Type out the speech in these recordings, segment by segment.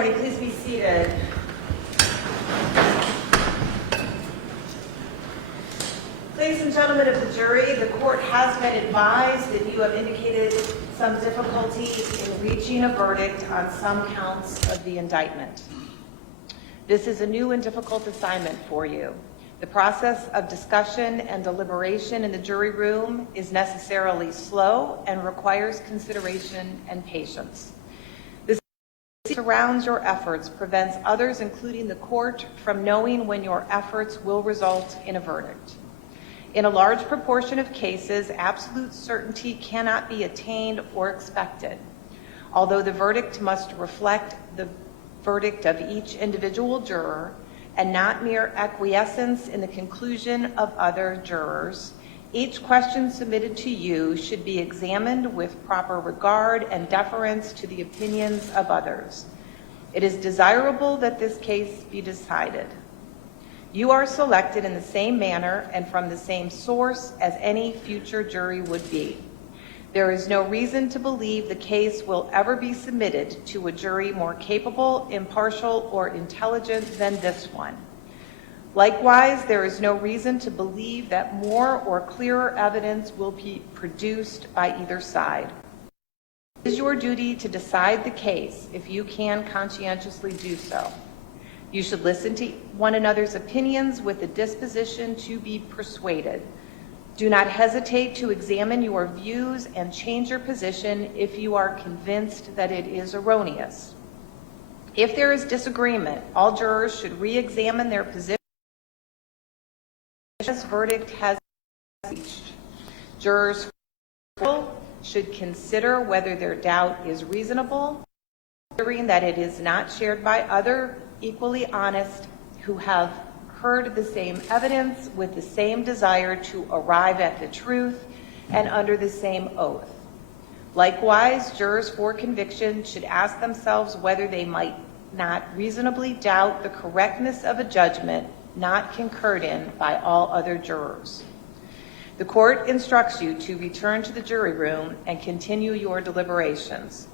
morning. Please be seated. Ladies and gentlemen of the jury, the court has been advised that you have indicated some difficulty in reaching a verdict on some counts of the indictment. This is a new and difficult assignment for you. The process of discussion and deliberation in the jury room is necessarily slow and requires consideration and patience. This surrounds your efforts, prevents others, including the court, from knowing when your efforts will result in a verdict. In a large proportion of cases, absolute certainty cannot be attained or expected. Although the verdict must reflect the verdict of each individual juror and not mere acquiescence in the conclusion of other jurors, each question submitted to you should be examined with proper regard and deference to the opinions of others. It is desirable that this case be decided. You are selected in the same manner and from the same source as any future jury would be. There is no reason to believe the case will ever be submitted to a jury more capable, impartial, or intelligent than this one. Likewise, there is no reason to believe that more or clearer evidence will be produced by either side. It is your duty to decide the case if you can conscientiously do so. You should listen to one another's opinions with a disposition to be persuaded. Do not hesitate to examine your views and change your position if you are convinced that it is erroneous. If there is disagreement, all jurors should re-examine their position. This verdict has been reached. Jurors should consider whether their doubt is reasonable, considering that it is not shared by other equally honest who have heard the same evidence with the same desire to arrive at the truth and under the same oath. Likewise, jurors for conviction should ask themselves whether they might not reasonably doubt the correctness of a judgment not concurred in by all other jurors. The court instructs you to return to the jury room and continue your deliberations.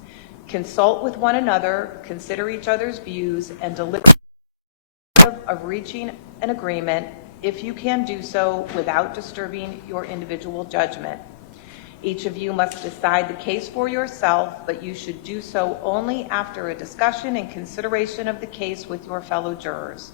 Consult with one another, consider each other's views, and deliberate of reaching an agreement if you can do so without disturbing your individual judgment. Each of you must decide the case for yourself, but you should do so only after a discussion and consideration of the case with your fellow jurors.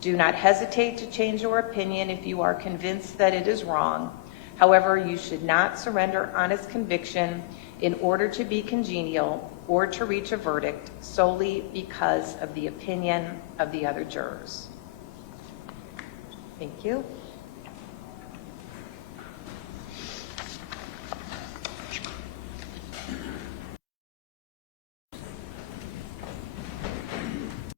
Do not hesitate to change your opinion if you are convinced that it is wrong. However, you should not surrender honest conviction in order to be congenial or to reach a verdict solely because of the opinion of the other jurors. Thank you.